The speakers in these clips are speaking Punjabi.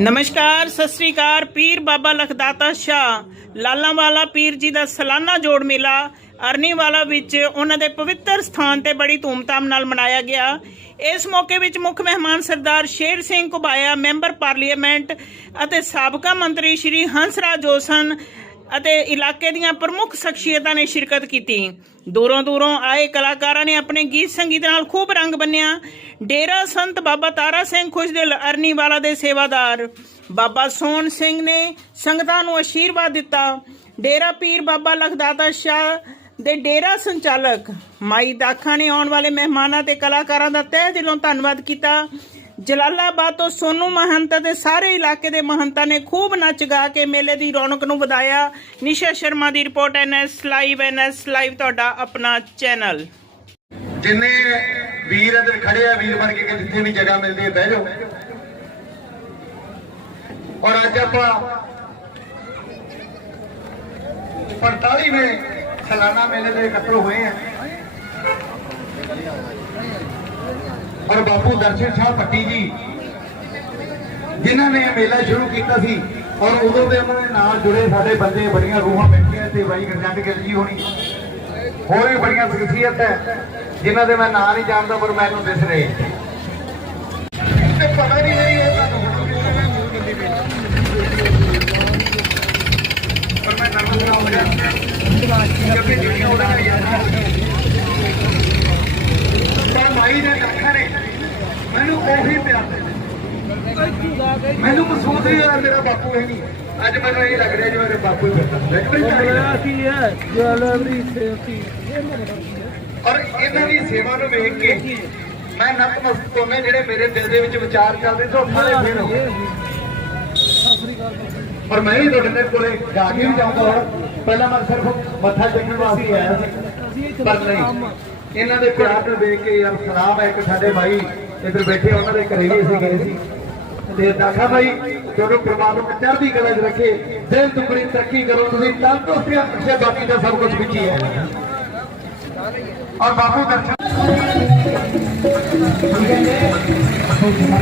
ਨਮਸਕਾਰ, ਸਤਿ ਸ੍ਰੀ ਅਕਾਲ, ਪੀਰ ਬਾਬਾ ਲਖਦਾਤਾ ਸ਼ਾਹ, ਲਾਲਾਂਵਾਲਾ ਪੀਰ ਜੀ ਦਾ ਸਾਲਾਨਾ ਜੋੜ ਮੇਲਾ, ਅਰਨੀਵਾਲਾ ਵਿੱਚ ਉਹਨਾਂ ਦੇ ਪਵਿੱਤਰ ਸਥਾਨ ਤੇ ਬੜੀ ਧੂਮਧਾਮ ਨਾਲ ਮਨਾਇਆ ਗਿਆ। ਇਸ ਮੌਕੇ ਵਿੱਚ ਮੁੱਖ ਮਹਿਮਾਨ ਸਰਦਾਰ ਸ਼ੇਰ ਸਿੰਘ ਕੁਬਾਇਆ ਮੈਂਬਰ ਪਾਰਲੀਮੈਂਟ ਅਤੇ ਸਾਬਕਾ ਮੰਤਰੀ ਸ਼੍ਰੀ ਹੰਸਰਾਜ ਜੋਸਨ ਅਤੇ ਇਲਾਕੇ ਦੀਆਂ ਪ੍ਰਮੁੱਖ ਸ਼ਖਸੀਅਤਾਂ ਨੇ ਸ਼ਿਰਕਤ ਕੀਤੀ। ਦੂਰੋਂ ਦੂਰੋਂ ਆਏ ਕਲਾਕਾਰਾਂ ਨੇ ਆਪਣੇ ਗੀਤ ਸੰਗੀਤ ਨਾਲ ਖੂਬ ਰੰਗ ਬੰਨਿਆ। ਡੇਰਾ ਸੰਤ ਬਾਬਾ ਤਾਰਾ ਸਿੰਘ ਖੁਸ਼ਦਿਲ ਅਰਨੀਵਾਲਾ ਦੇ ਸੇਵਾਦਾਰ। ਬਾਬਾ ਸੋਹਣ ਸਿੰਘ ਨੇ ਸੰਗਤਾਂ ਨੂੰ ਅਸ਼ੀਰਵਾਦ ਦਿੱਤਾ। ਡੇਰਾ ਪੀਰ ਬਾਬਾ ਲਖਦਾਤਾ ਸ਼ਾਹ ਦੇ ਡੇਰਾ ਸੰਚਾਲਕ ਮਾਈ ਦਾਖਾ ਨੇ ਆਉਣ ਵਾਲੇ ਮਹਿਮਾਨਾਂ ਤੇ ਕਲਾਕਾਰਾਂ ਦਾ ਤਹਿ ਦਿਲੋਂ ਧੰਨਵਾਦ ਕੀਤਾ। ਜਲਾਲਾਬਾਦ ਤੋਂ ਸੋਨੂ ਮਹੰਤ ਤੇ ਸਾਰੇ ਇਲਾਕੇ ਦੇ ਮਹੰਤਾਂ ਨੇ ਖੂਬ ਨੱਚ ਗਾ ਕੇ ਮੇਲੇ ਦੀ ਰੌਣਕ ਨੂੰ ਵਧਾਇਆ। ਨਿਸ਼ਾ ਸ਼ਰਮਾ ਦੀ report, NS live NS live ਤੁਹਾਡਾ ਆਪਣਾ ਚੈਨਲ। ਜਿੰਨੇ ਵੀਰ ਇੱਧਰ ਖੜੇ ਆ, ਵੀਰ ਬਣ ਕੇ ਜਿੱਥੇ ਵੀ ਜਗ੍ਹਾ ਮਿਲਦੀ ਹੈ, ਬਹਿ ਜਾਓ। ਔਰ ਅੱਜ ਆਪਾਂ 45ਵੇਂ ਸਾਲਾਨਾ ਮੇਲੇ ਦੇ ਇਕੱਤਰ ਹੋਏ ਆ। ਔਰ ਬਾਪੂ ਦਰਸ਼ਨ ਸਾਹਿਬ ਪੱਟੀ ਜੀ, ਜਿਨ੍ਹਾਂ ਨੇ ਮੇਲਾ ਸ਼ੁਰੂ ਕੀਤਾ ਸੀ, ਔਰ ਉਦੋਂ ਦੇ ਉਹਨਾਂ ਦੇ ਨਾਲ ਜੁੜੇ ਸਾਡੇ ਬੰਦੇ, ਬੜੀਆਂ ਰੂਹਾਂ ਬੈਠੀਆਂ ਤੇ ਬਾਈ ਗਰਜੰਟ ਗਿੱਲ ਜੀ ਹੋਣੀ। ਹੋਰ ਵੀ ਬੜੀਆਂ ਸ਼ਖਸੀਅਤ ਹੈ, ਜਿਨ੍ਹਾਂ ਦੇ ਮੈਂ ਨਾਂ ਨਹੀਂ ਜਾਣਦਾ, ਪਰ ਮੈਨੂੰ ਦਿਸ ਰਹੇ। ਤੇ ਪਤਾ ਨਹੀਂ ਮੇਰੀ ਉਹ ਤੁਹਾਨੂੰ ਪਰ ਮੈਂ ਨਰਵਸ ਨਾ ਹੋ ਗਿਆ ਕਿਉਂਕਿ ਜਿਹੜੀਆਂ ਉਹਦੀਆਂ ਯਾਦਾਂ ਤਾਂ ਮਾਈ ਨੇ ਅੱਖਾਂ ਨੇ ਮੈਨੂੰ ਉਹੀ ਪਿਆਰ ਦਿੱਤਾ ਮੈਨੂੰ ਹੋਇਆ ਮੇਰਾ ਬਾਪੂ ਹੈ ਨਹੀਂ। ਅੱਜ ਮੈਨੂੰ ਇਹ ਲੱਗ ਰਿਹਾ ਜਿਵੇਂ ਮੇਰੇ ਬਾਪੂ ਹੀ ਬੈਠਾ ਕੀ ਹੈ ਜਲਵਰੀ ਸੇਫੀ ਔਰ ਇਹਨਾਂ ਦੀ ਸੇਵਾ ਨੂੰ ਵੇਖ ਕੇ ਮੈਂ ਨਤਮਸਤਕ ਹੋਵੇਂ ਜਿਹੜੇ ਮੇਰੇ ਦਿਲ ਦੇ ਵਿੱਚ ਵਿਚਾਰ ਚੱਲਦੇ ਸੀ ਸਾਰੇ ਫੇਰ ਹੋ ਔਰ ਮੈਂ ਵੀ ਤੁਹਾਡੇ ਕੋਲੇ ਜਾ ਕੇ ਵੀ ਜਾਊਂਗਾ ਪਹਿਲਾਂ ਮੈਂ ਸਿਰਫ ਮੱਥਾ ਟੇਕਣ ਵਾਸਤੇ ਆਇਆ ਸੀ। ਪਰ ਨਹੀਂ। ਇਹਨਾਂ ਦੇ ਪਿਆਰ ਨੂੰ ਵੇਖ ਕੇ ਯਾਰ ਸਲਾਮ ਹੈ ਇੱਕ ਸਾਡੇ ਭਾਈ। ਇੱਧਰ ਬੈਠੇ ਉਹਨਾਂ ਦੇ ਘਰੇ ਵੀ ਅਸੀਂ ਗਏ ਸੀ। ਤੇ ਦਾਖਾ ਭਾਈ ਤੁਹਾਨੂੰ ਪ੍ਰਮਾਤਮਾ ਚੜ੍ਹਦੀ ਕਲਾ 'ਚ ਰੱਖੇ, ਦਿਲ ਦੁਗਣੀ ਤਰੱਕੀ ਕਰੋ, ਤੁਸੀਂ ਤੰਦਰੁਸਤੀਆਂ ਪਿੱਛੇ ਬਾਕੀ ਦਾ ਸਭ ਕੁਝ ਵਿੱਚ ਹੀ ਹੈ। ਔਰ ਬਾਪੂ ਦਰਸ਼ਨ ਭੁੱਲਾ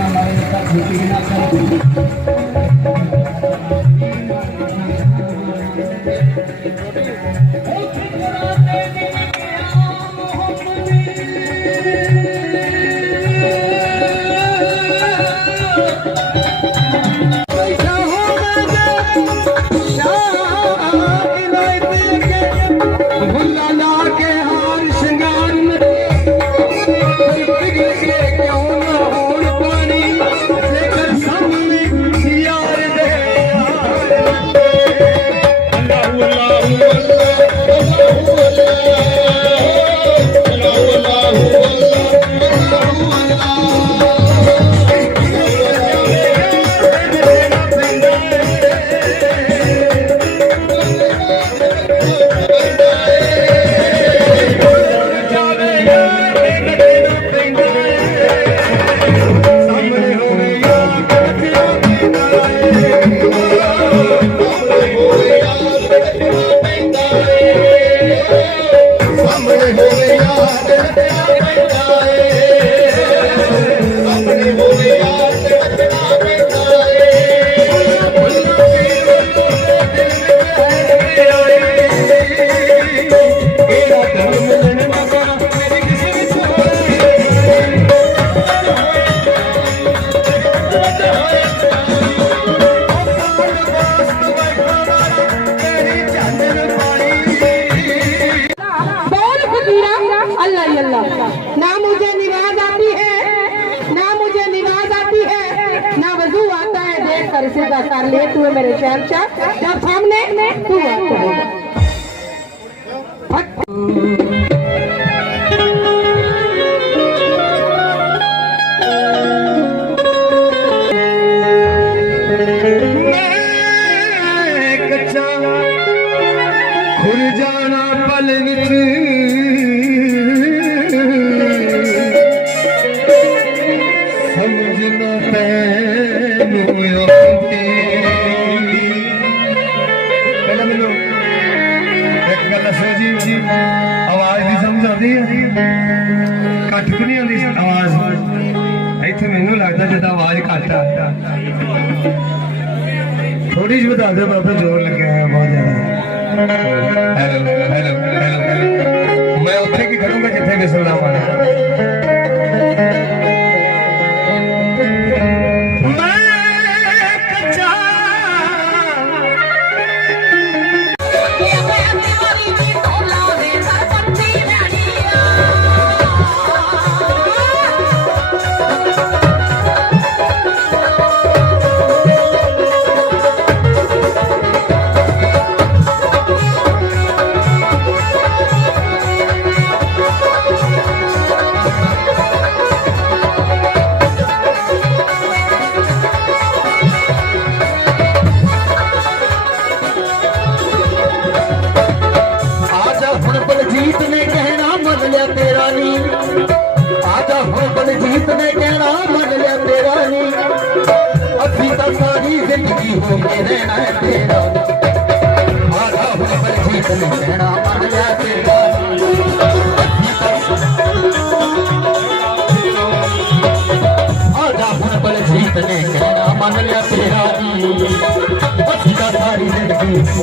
तू है मेरे शहर जब सामने तू आता ਮੈਂ ਪਹਿਲਾਂ ਮੈਨੂੰ। ਇੱਕ ਗੱਲ ਦੱਸੋ ਜੀ ਆਵਾਜ਼ ਦੀ ਸਮਝ ਆਉਂਦੀ ਹੈ? ਕੱਟ ਕਿ ਨਹੀਂ ਆਉਂਦੀ ਆਵਾਜ਼? ਇੱਥੇ ਮੈਨੂੰ ਲੱਗਦਾ ਜਿੱਦਾਂ ਆਵਾਜ਼ ਘੱਟ ਆ। ਥੋੜੀ ਜਿਹੀ ਵਧਾ ਦਿਓ ਬਾਬਾ, ਜ਼ੋਰ ਲੱਗਿਆ ਹੋਇਆ ਬਹੁਤ ਜ਼ਿਆਦਾ। ਹੈਲੋ ਹੈਲੋ ਹੈਲੋ ਮੈਂ ਉੱਥੇ ਕੀ ਕਰੂੰਗਾ ਜਿੱਥੇ ਵਿਸਲਦਾ ਪਾਣਾ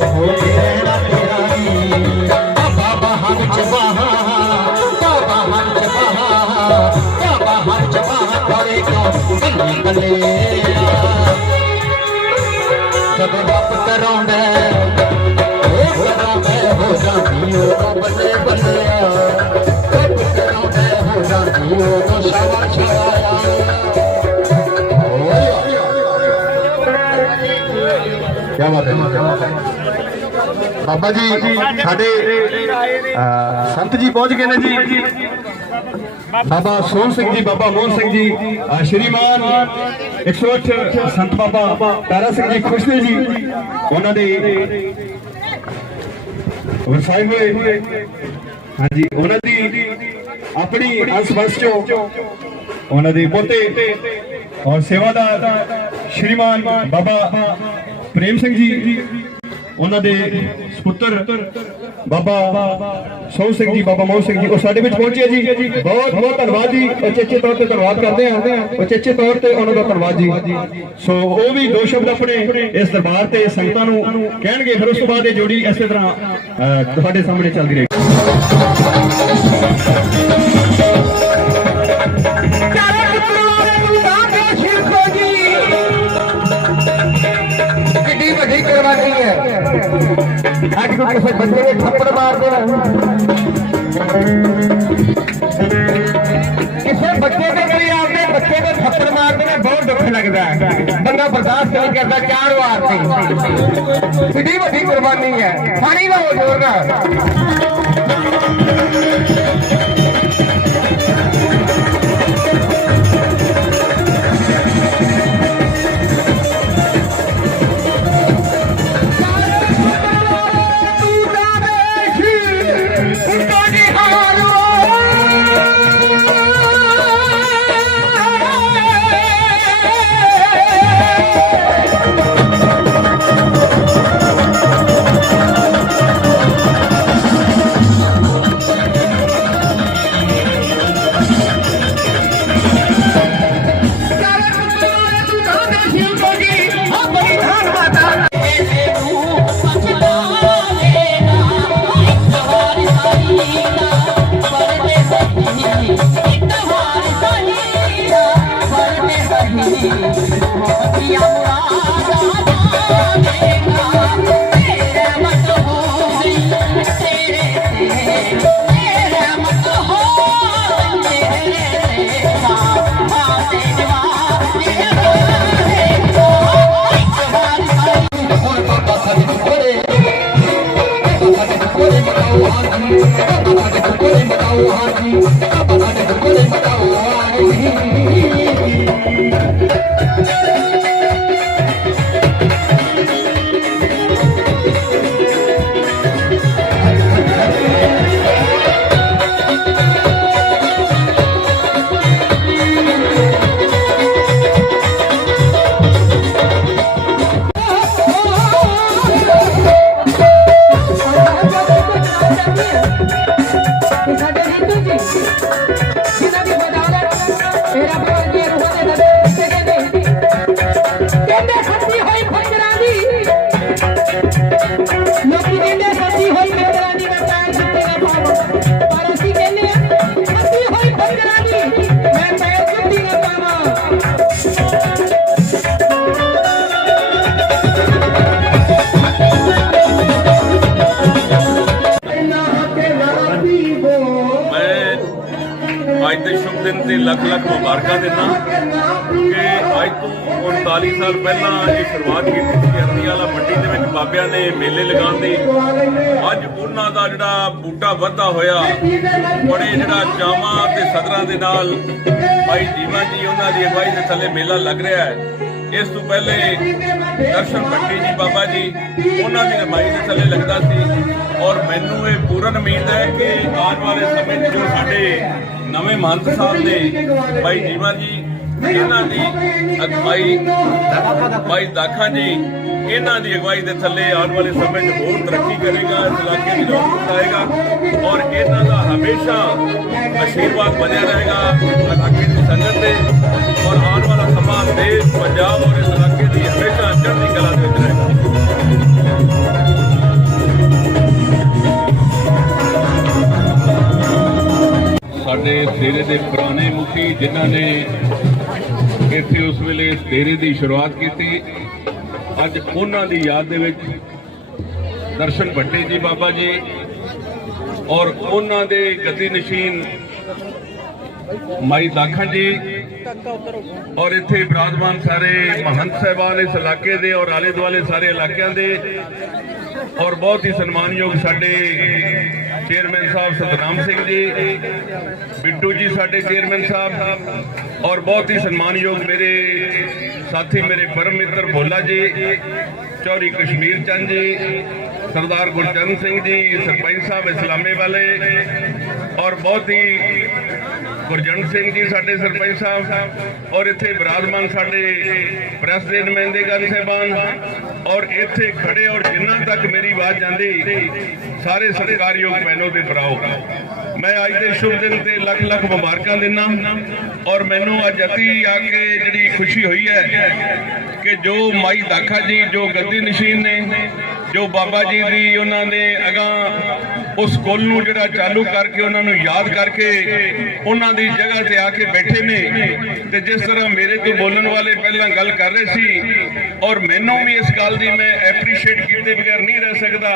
ਜ਼ਿੰਦਗੀ ਹੋ ਕੇ ਰਹਿਣਾ ਤੇਰਾ ਨੀ ਬਾਬਾ ਹਮ ਚਬਾਹਾ ਬਾਬਾ ਹਮ ਚਬਾਹਾ ਬਾਬਾ ਹਮ ਚਬਾਹਾ ਕਰੇ ਕਿਉਂ ਬੱਲੇ ਬੱਲੇ ਜਦ ਰੱਬ ਕਰਾਉਂਦਾ ਉਹ ਕਰਾਂ ਮੈਂ ਹੋ ਜਾਂਦੀ ਬਾਬਾ ਜੀ, ਸਾਡੇ ਸੰਤ ਜੀ ਪਹੁੰਚ ਗਏ ਨੇ ਜੀ। ਬਾਬਾ ਸੋਹਣ ਸਿੰਘ ਜੀ, ਬਾਬਾ ਮੋਹਨ ਸਿੰਘ ਜੀ ਸ਼੍ਰੀਮਾਨ 108 ਸੰਤ ਬਾਬਾ ਤਾਰਾ ਸਿੰਘ ਜੀ ਖੁਸ਼ਦੇ ਜੀ। ਉਹਨਾਂ ਦੇ ਵਰਸਾਈ ਹੋਏ, ਹਾਂਜੀ, ਉਹਨਾਂ ਦੀ ਆਪਣੀ ਅੰਸ਼ ਚੋਂ ਉਹਨਾਂ ਦੇ ਪੋਤੇ ਔਰ ਸੇਵਾਦਾਰ ਸ਼੍ਰੀਮਾਨ ਬਾਬਾ ਪ੍ਰੇਮ ਸਿੰਘ ਜੀ, ਉਹਨਾਂ ਦੇ ਸੁਪੁੱਤਰ ਬਾਬਾ ਸੋਹ ਸਿੰਘ ਜੀ ਬਾਬਾ ਮੋਹਨ ਸਿੰਘ ਜੀ ਉਹ ਸਾਡੇ ਵਿੱਚ ਪਹੁੰਚੇ ਜੀ। ਬਹੁਤ ਬਹੁਤ ਧੰਨਵਾਦ ਜੀ। ਉਚੇਚੇ ਤੌਰ ਤੇ ਧੰਨਵਾਦ ਕਰਦੇ ਹਾਂ। ਉਚੇਚੇ ਤੌਰ ਤੇ ਉਹਨਾਂ ਦਾ ਧੰਨਵਾਦ ਜੀ। ਸੋ ਉਹ ਵੀ ਦੋ ਸ਼ਬਦ ਆਪਣੇ ਇਸ ਦਰਬਾਰ ਤੇ ਸੰਗਤਾਂ ਨੂੰ ਕਹਿਣਗੇ। ਫਿਰ ਉਸ ਤੋਂ ਬਾਅਦ ਇਹ ਜੋੜੀ ਇਸੇ ਤਰ੍ਹਾਂ ਅਹ, ਤੁਹਾਡੇ ਸਾਹਮਣੇ ਚੱਲਦੀ ਰਹੇਗੀ। ਅੱਜ ਕੋਈ ਕਿਸੇ ਬੰਦੇ ਦੇ ਥੱਪੜ ਮਾਰ ਦੇਣਾ ਕਿਸੇ ਬੱਚੇ ਦੇ ਕੋਈ ਆਪਦੇ ਬੱਚੇ ਦੇ ਥੱਪੜ ਮਾਰਦੇ ਨੇ, ਬਹੁਤ ਦੁੱਖ ਲੱਗਦਾ ਬੰਦਾ ਬਰਦਾਸ਼ਤ ਨਹੀਂ ਕਰਦਾ ਚਾਰ ਵਾਰ ਤੇ ਕਿੱਡੀ ਵੱਡੀ ਕੁਰਬਾਨੀ ਹੈ। ਸਾਰੀ ਦਾ ਹੋ ਜੋਰ ਨਾਲ। ਸਾਡੇ ਹਿੰਦੂ ਜੀ ਜਿਨ੍ਹਾਂ ਦੀ ਬਦੌਲਤ ਇਹ ਰੱਬ ਵਰਗੇ ਰੂਹਾਂ ਦੇ ਦਿਨ ਤੇ ਲੱਖ ਲੱਖ ਮੁਬਾਰਕਾਂ ਦਿੰਦਾ ਕਿ ਅੱਜ ਤੋਂ 39 ਸਾਲ ਪਹਿਲਾਂ ਇਹ ਸ਼ੁਰੂਆਤ ਕੀਤੀ ਸੀ ਅਰਨੀ ਵਾਲਾ ਮੰਡੀ ਦੇ ਵਿੱਚ ਬਾਬਿਆਂ ਨੇ ਮੇਲੇ ਲਗਾਉਣ ਅੱਜ ਉਹਨਾਂ ਦਾ ਜਿਹੜਾ ਬੂਟਾ ਵਧਦਾ ਹੋਇਆ, ਬੜੇ ਜਿਹੜਾ ਚਾਵਾਂ ਤੇ ਸਦਰਾਂ ਦੇ ਨਾਲ ਭਾਈ ਜੀਵਾ ਜੀ, ਉਹਨਾਂ ਦੀ ਅਗਵਾਈ ਦੇ ਥੱਲੇ ਮੇਲਾ ਲੱਗ ਰਿਹਾ ਹੈ। ਇਸ ਤੋਂ ਪਹਿਲੇ ਦਰਸ਼ਨ ਭੱਟੀ ਜੀ, ਬਾਬਾ ਜੀ, ਉਹਨਾਂ ਦੀ ਅਗਵਾਈ ਦੇ ਥੱਲੇ ਲੱਗਦਾ ਸੀ। ਔਰ ਮੈਨੂੰ ਇਹ ਪੂਰਨ ਉਮੀਦ ਹੈ ਕਿ ਆਉਣ ਵਾਲੇ ਸਮੇਂ 'ਚ ਜੋ ਸਾਡੇ ਨਵੇਂ ਮਹੰਤ ਸਾਹਿਬ ਨੇ ਭਾਈ ਜੀਵਾ ਜੀ, ਇਹਨਾਂ ਦੀ ਅਗਵਾਈ ਭਾਈ ਦਾਖਾ ਜੀ, ਇਹਨਾਂ ਦੀ ਅਗਵਾਈ ਦੇ ਥੱਲੇ ਆਉਣ ਵਾਲੇ ਸਮੇਂ 'ਚ ਹੋਰ ਤਰੱਕੀ ਕਰੇਗਾ, ਇਸ ਇਲਾਕੇ ਦੀ ਰੌਣਕ ਆਏਗਾ ਔਰ ਇਹਨਾਂ ਦਾ ਹਮੇਸ਼ਾ ਆਸ਼ੀਰਵਾਦ ਬਣਿਆ ਰਹੇਗਾ ਇਲਾਕੇ ਦੀ ਸੰਗਤ ਦੇ ਔਰ ਆਉਣ ਵਾਲਾ ਸਮਾਂ ਦੇਸ਼, ਪੰਜਾਬ ਔਰ ਇਸ ਇਲਾਕੇ ਦੀ ਹਮੇਸ਼ਾ ਚੜ੍ਹਦੀ ਕਲਾ ਦੇ ਵਿੱਚ ਰਹੇਗਾ। ਸਾਡੇ ਡੇਰੇ ਦੇ ਪੁਰਾਣੇ ਮੁਖੀ ਜਿਨ੍ਹਾਂ ਨੇ ਇੱਥੇ ਉਸ ਵੇਲੇ ਡੇਰੇ ਦੀ ਸ਼ੁਰੂਆਤ ਕੀਤੀ, ਅੱਜ ਉਹਨਾਂ ਦੀ ਯਾਦ ਦੇ ਵਿੱਚ ਦਰਸ਼ਨ ਭੱਟੀ ਜੀ ਬਾਬਾ ਜੀ ਔਰ ਉਹਨਾਂ ਦੇ ਗਤੀ ਨਸ਼ੀਨ ਮਾਈ ਦਾਖਾਂ ਜੀ ਔਰ ਇੱਥੇ ਬਰਾਦਮਾਨ ਸਾਰੇ ਮਹੰਤ ਸਾਹਿਬਾਨ ਇਸ ਇਲਾਕੇ ਦੇ ਔਰ ਆਲੇ ਦੁਆਲੇ ਸਾਰੇ ਇਲਾਕਿਆਂ ਦੇ ਔਰ ਬਹੁਤ ਹੀ ਸਨਮਾਨਯੋਗ ਸਾਡੇ ਚੇਅਰਮੈਨ ਸਾਹਿਬ ਸਤਨਾਮ ਸਿੰਘ ਜੀ, ਬਿੱਟੂ ਜੀ ਸਾਡੇ ਚੇਅਰਮੈਨ ਸਾਹਿਬ, ਔਰ ਬਹੁਤ ਹੀ ਸਨਮਾਨਯੋਗ ਮੇਰੇ ਸਾਥੀ ਮੇਰੇ ਪਰਮ ਮਿੱਤਰ ਭੋਲਾ ਜੀ, ਚੌਰੀ ਕਸ਼ਮੀਰ ਚੰਦ ਜੀ, ਸਰਦਾਰ ਗੁਰਚਰਨ ਸਿੰਘ ਜੀ, ਸਰਪੰਚ ਸਾਹਿਬ ਇਸਲਾਮੇ ਵਾਲੇ, ਔਰ ਬਹੁਤ ਹੀ ਗੁਰਜਨ ਸਿੰਘ ਜੀ ਸਾਡੇ ਸਰਪੰਚ ਸਾਹਿਬ, ਔਰ ਇੱਥੇ ਵਿਰਾਜਮਾਨ ਸਾਡੇ ਪ੍ਰੈਸ ਦੇ ਨੁਮਾਇੰਦੇਗਣ ਸਾਹਿਬਾਨ ਔਰ ਇੱਥੇ ਖੜੇ ਔਰ ਜਿੰਨਾ ਤੱਕ ਮੇਰੀ ਆਵਾਜ਼ ਜਾਂਦੀ, ਸਾਰੇ ਸਤਿਕਾਰਯੋਗ ਮੈਨੂੰ ਤੇ ਭਰਾਓ। ਮੈਂ ਅੱਜ ਦੇ ਸ਼ੁਭ ਦਿਨ ਤੇ ਲੱਖ ਲੱਖ ਮੁਬਾਰਕਾਂ ਦਿੰਦਾ ਔਰ ਮੈਨੂੰ ਅੱਜ ਅਤੀ ਆ ਕੇ ਜਿਹੜੀ ਖੁਸ਼ੀ ਹੋਈ ਹੈ ਕਿ ਜੋ ਮਾਈ ਦਾਖਾ ਜੀ, ਜੋ ਗੱਦੀ ਨਸ਼ੀਨ ਨੇ, ਜੋ ਬਾਬਾ ਜੀ ਦੀ ਉਹਨਾਂ ਨੇ ਅਗਾ ਉਸ ਕੁੱਲ ਨੂੰ ਜਿਹੜਾ ਚਾਲੂ ਕਰਕੇ ਉਹਨਾਂ ਨੂੰ ਯਾਦ ਕਰਕੇ ਉਹਨਾਂ ਦੀ ਜਗ੍ਹਾ ਤੇ ਆ ਕੇ ਬੈਠੇ ਨੇ ਤੇ ਜਿਸ ਤਰ੍ਹਾਂ ਮੇਰੇ ਤੋਂ ਬੋਲਣ ਵਾਲੇ ਪਹਿਲਾਂ ਗੱਲ ਕਰ ਰਹੇ ਸੀ ਔਰ ਮੈਨੂੰ ਵੀ ਇਸ ਗੱਲ ਦੀ ਮੈਂ ਐਪਰੀਸ਼ੀਏਟ ਕੀਤੇ ਬਗੈਰ ਨਹੀਂ ਰਹਿ ਸਕਦਾ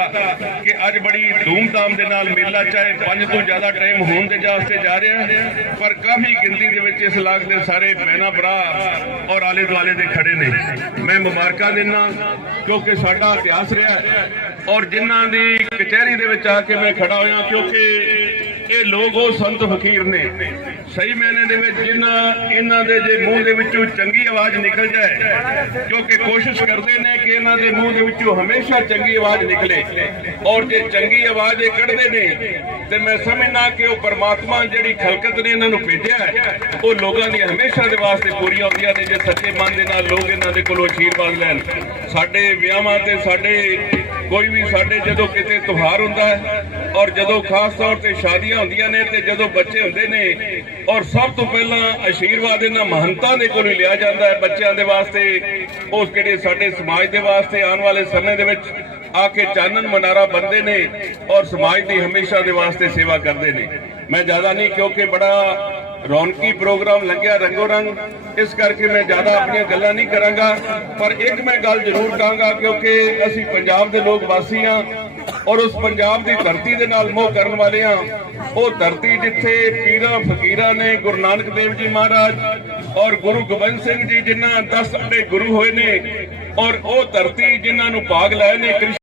ਕਿ ਅੱਜ ਬੜੀ ਧੂਮਧਾਮ ਦੇ ਨਾਲ ਮੇਲਾ ਚਾਹੇ ਪੰਜ ਤੋਂ ਜ਼ਿਆਦਾ ਟਾਈਮ ਹੋਣ ਦੇ ਵਾਸਤੇ ਜਾ ਰਿਹਾ ਪਰ ਕਾਫੀ ਗਿਣਤੀ ਦੇ ਵਿੱਚ ਇਸ ਇਲਾਕੇ ਦੇ ਸਾਰੇ ਭੈਣਾਂ, ਭਰਾ ਔਰ ਆਲੇ ਦੁਆਲੇ ਦੇ ਖੜੇ ਨੇ। ਮੈਂ ਮੁਬਾਰਕਾਂ ਦਿੰਦਾ ਕਿਉਂਕਿ ਸਾਡਾ ਇਤਿਹਾਸ ਰਿਹਾ ਔਰ ਜਿਨ੍ਹਾਂ ਦੀ ਕਚਹਿਰੀ ਦੇ ਵਿੱਚ ਆ ਕੇ ਮੈਂ ਖੜਾ ਹੋਇਆ, ਕਿਉਂਕਿ ਇਹ ਲੋਕ ਉਹ ਸੰਤ ਫਕੀਰ ਨੇ। ਸਹੀ ਮਾਇਨੇ ਦੇ ਵਿੱਚ ਜਿਨ੍ਹਾਂ ਇਹਨਾਂ ਦੇ ਜੇ ਮੂੰਹ ਦੇ ਵਿੱਚੋਂ ਚੰਗੀ ਆਵਾਜ਼ ਨਿਕਲ ਜਾਏ, ਕਿਉਂਕਿ ਕੋਸ਼ਿਸ਼ ਕਰਦੇ ਨੇ ਕਿ ਇਹਨਾਂ ਦੇ ਮੂੰਹ ਦੇ ਵਿੱਚੋਂ ਹਮੇਸ਼ਾ ਚੰਗੀ ਆਵਾਜ਼ ਨਿਕਲੇ। ਔਰ ਜੇ ਚੰਗੀ ਆਵਾਜ਼ ਇਹ ਕੱਢਦੇ ਨੇ, ਤੇ ਮੈਂ ਸਮਝਣਾ ਕਿ ਉਹ ਪਰਮਾਤਮਾ ਜਿਹੜੀ ਖਲਕਤ ਨੇ ਇਹਨਾਂ ਨੂੰ ਭੇਜਿਆ ਹੈ, ਉਹ ਲੋਕਾਂ ਦੀ ਹਮੇਸ਼ਾ ਦੇ ਵਾਸਤੇ ਪੂਰੀਆਂ ਹੁੰਦੀਆਂ ਨੇ, ਜੇ ਸੱਚੇ ਮਨ ਦੇ ਨਾਲ ਲੋਕ ਇਹਨਾਂ ਦੇ ਕੋਲੋਂ ਆਸ਼ੀਰਵਾਦ ਲੈਣ। ਸਾਡੇ ਵਿਆਹਾਂ ਤੇ ਸਾਡੇ ਕੋਈ ਵੀ ਸਾਡੇ ਜਦੋਂ ਕਿਤੇ ਤਿਉਹਾਰ ਹੁੰਦਾ ਹੈ ਔਰ ਜਦੋਂ ਖਾਸ ਤੌਰ ਤੇ ਸ਼ਾਦੀਆਂ ਹੁੰਦੀਆਂ ਨੇ ਤੇ ਜਦੋਂ ਬੱਚੇ ਹੁੰਦੇ ਨੇ ਔਰ ਸਭ ਤੋਂ ਪਹਿਲਾਂ ਆਸ਼ੀਰਵਾਦ ਇਹਨਾਂ ਮਹੰਤਾਂ ਦੇ ਕੋਲੋਂ ਲਿਆ ਜਾਂਦਾ ਹੈ ਬੱਚਿਆਂ ਦੇ ਵਾਸਤੇ, ਉਸ ਕਿਹੜੇ ਸਾਡੇ ਸਮਾਜ ਦੇ ਵਾਸਤੇ ਆਉਣ ਵਾਲੇ ਸਮੇਂ ਦੇ ਵਿੱਚ ਆ ਕੇ ਚਾਨਣ ਮਨਾਰਾ ਬੰਦੇ ਨੇ ਔਰ ਸਮਾਜ ਦੀ ਹਮੇਸ਼ਾ ਦੇ ਵਾਸਤੇ ਸੇਵਾ ਕਰਦੇ ਨੇ। ਮੈਂ ਜ਼ਿਆਦਾ ਨਹੀਂ ਕਿਉਂਕਿ ਬੜਾ ਰੌਣਕੀ ਪ੍ਰੋਗਰਾਮ ਲੱਗਿਆ ਰੰਗੋ ਰੰਗ ਇਸ ਕਰਕੇ ਮੈਂ ਜ਼ਿਆਦਾ ਆਪਣੀਆਂ ਗੱਲਾਂ ਨਹੀਂ ਕਰਾਂਗਾ, ਪਰ ਇੱਕ ਮੈਂ ਗੱਲ ਜ਼ਰੂਰ ਕਹਾਂਗਾ, ਕਿਉਂਕਿ ਅਸੀਂ ਪੰਜਾਬ ਦੇ ਲੋਕ ਵਾਸੀ ਹਾਂ ਔਰ ਉਸ ਪੰਜਾਬ ਦੀ ਧਰਤੀ ਦੇ ਨਾਲ ਮੋਹ ਕਰਨ ਵਾਲੇ ਹਾਂ। ਉਹ ਧਰਤੀ ਜਿੱਥੇ ਪੀਰਾਂ ਫਕੀਰਾਂ ਨੇ ਗੁਰੂ ਨਾਨਕ ਦੇਵ ਜੀ ਮਹਾਰਾਜ ਔਰ ਗੁਰੂ ਗੋਬਿੰਦ ਸਿੰਘ ਜੀ ਜਿਨ੍ਹਾਂ 10 ਆਪਣੇ ਗੁਰੂ ਹੋਏ ਨੇ ਔਰ ਉਹ ਧਰਤੀ ਜਿਨ੍ਹਾਂ ਨੂੰ ਭਾਗ ਲਾਏ ਨੇ, ਕ੍ਰਿਸ਼ਨ